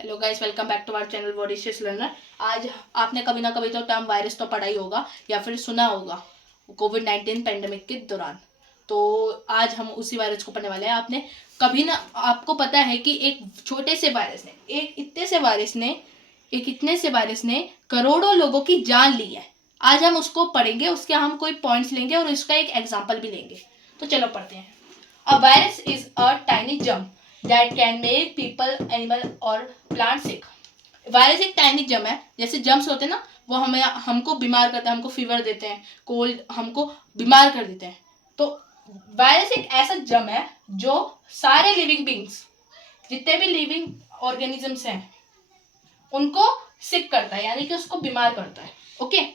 Hello guys, welcome back to our channel voracious learner. आज आपने कभी ना कभी तो टर्म वायरस तो पढ़ा ही होगा या फिर सुना होगा कोविड-19 पेंडेमिक के दौरान। तो आज हम उसी वायरस को पढ़ने वाले हैं। आपको पता है कि एक छोटे से वायरस ने एक इतने से वायरस ने करोड़ों लोगों की जान ली है। आज हम उसको पढ़ेंगे, उसके हम कोई पॉइंट्स लेंगे और इसका एक एग्जाम्पल भी लेंगे। तो चलो पढ़ते हैं। A virus is a tiny germ that can make people, animal और plant sick। वायरस एक टाइनी जर्म है, जैसे जर्म्स होते हैं ना, वो हमको बीमार करते हैं, हमको फीवर देते हैं, कोल्ड हमको बीमार कर देते हैं। तो वायरस एक ऐसा जर्म है जो सारे लिविंग बींग्स, जितने भी लिविंग ऑर्गेनिजम्स हैं, उनको सिक करता है, यानी कि उसको बीमार करता है। ओके,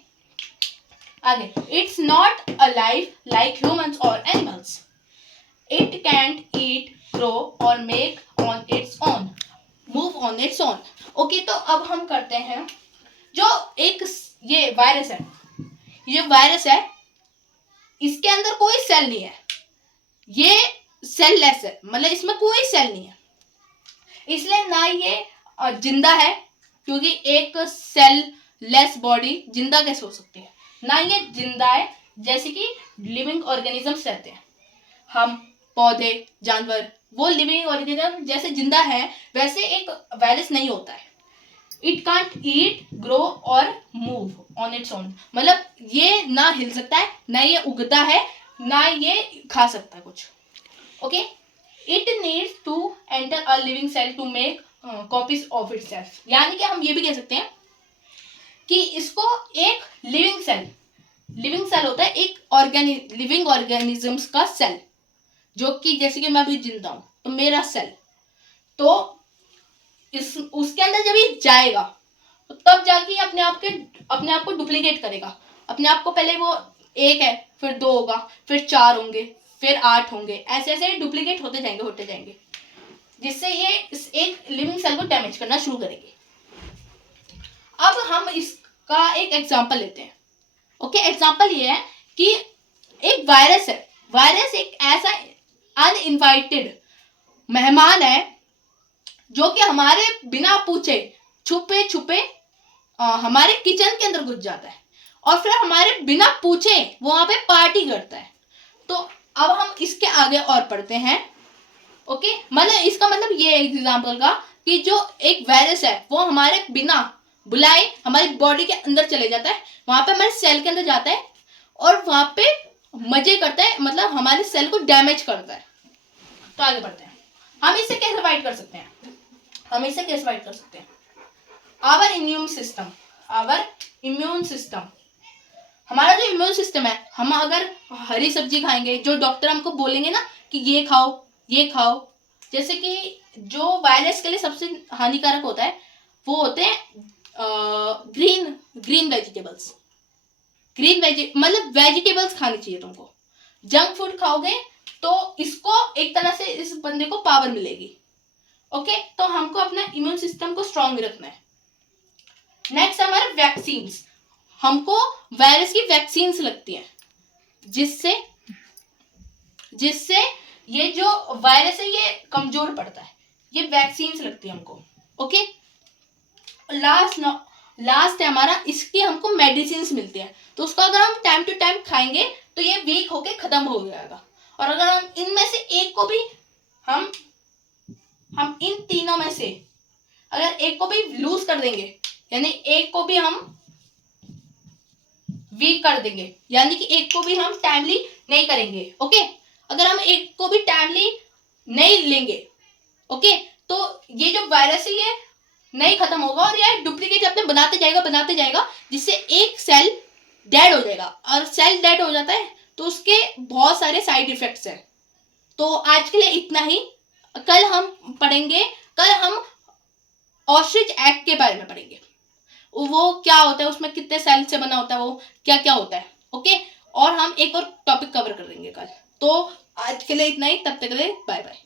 आगे। It's not alive like humans और animals. It can't eat, grow और make on its own, move on its own. Okay, तो अब हम करते हैं। जो एक ये वायरस है, इसके अंदर कोई सेल नहीं है, ये सेल लेस है, मतलब इसमें कोई सेल नहीं है, इसलिए ना ये जिंदा है, क्योंकि एक सेल लेस बॉडी जिंदा कैसे हो सकती है। ना ये जिंदा है, जैसे कि लिविंग ऑर्गेनिजम्स रहते हैं, हम, पौधे, जानवर, वो लिविंग ऑर्गेनिज्म जैसे जिंदा है, वैसे एक वायरस नहीं होता है। इट कांट ईट, ग्रो और मूव ऑन इट्स ओन, मतलब ये ना हिल सकता है, ना ये उगता है, ना ये खा सकता है कुछ। Okay, it needs to enter a living cell to make copies of itself, यानी कि हम ये भी कह सकते हैं कि इसको एक लिविंग सेल होता है, एक लिविंग ऑर्गेनिजम्स का सेल, जो कि जैसे कि मैं अभी जिंदा हूं, तो मेरा सेल, तो उसके अंदर जब ये जाएगा तो तब जाके अपने आप को डुप्लीकेट करेगा। अपने आप को पहले वो एक है, फिर 2 होगा, फिर 4 होंगे, फिर 8 होंगे, ऐसे ऐसे डुप्लीकेट होते जाएंगे, जिससे ये इस एक लिविंग सेल को डैमेज करना शुरू करेंगे। अब हम इसका एक एग्जाम्पल लेते हैं। ओके, एग्जाम्पल ये है कि एक वायरस है। वायरस एक ऐसा अनइनवाइटेड मेहमान है जो कि हमारे बिना पूछे छुपे हमारे किचन के अंदर घुस जाता है और फिर हमारे बिना पूछे वो वहां पे पार्टी करता है। तो अब हम इसके आगे और पढ़ते हैं। ओके, मतलब इसका मतलब ये एग्जांपल का कि जो एक वायरस है वो हमारे बिना बुलाए हमारी बॉडी के अंदर चले जाता है, वहां पे हमारे सेल के अंदर जाता है और वहां पे मजे करता है, मतलब हमारे सेल को डैमेज करता है। तो आगे बढ़ते हैं। हम इसे कैसे फाइट कर सकते हैं? आवर इम्यून सिस्टम, हमारा जो इम्यून सिस्टम है, हम अगर हरी सब्जी खाएंगे, जो डॉक्टर हमको बोलेंगे ना कि ये खाओ, जैसे कि जो वायरस के लिए सबसे हानिकारक होता है वो होते हैं ग्रीन वेजिटेबल्स। मतलब वेजिटेबल्स खानी चाहिए तुमको। जंक फूड खाओगे तो इसको एक तरह से इस बंदे को पावर मिलेगी। ओके, तो हमको अपना इम्यून सिस्टम को स्ट्रांग रखना है। नेक्स्ट हमारे वैक्सीन्स, हमको वायरस की वैक्सीन्स लगती हैं, जिससे ये जो वायरस है ये कमजोर पड़ता है, ये वैक्सीन्स लगती है हमको। ओके, लास्ट है हमारा, इसकी हमको मेडिसिन मिलती है, तो उसको अगर हम टाइम टू टाइम खाएंगे तो ये वीक होके खत्म हो जाएगा। और अगर हम इनमें से एक को भी हम इन तीनों में से अगर एक को भी लूज कर देंगे, यानी एक को भी हम वीक कर देंगे, यानी कि एक को भी हम टाइमली नहीं करेंगे। ओके, अगर हम एक को भी टाइमली नहीं लेंगे, ओके, तो ये जो वायरस है ये नहीं खत्म होगा और ये डुप्लीकेट अपने बनाते जाएगा, जिससे एक सेल डेड हो जाएगा। और सेल डेड हो जाता है तो उसके बहुत सारे साइड इफेक्ट्स हैं। तो आज के लिए इतना ही। कल हम ऑस्ट्रिच एग के बारे में पढ़ेंगे, वो क्या होता है, उसमें कितने सेल से बना होता है, वो क्या क्या होता है। ओके, और हम एक और टॉपिक कवर करेंगे कल। तो आज के लिए इतना ही, तब तक के लिए बाय बाय।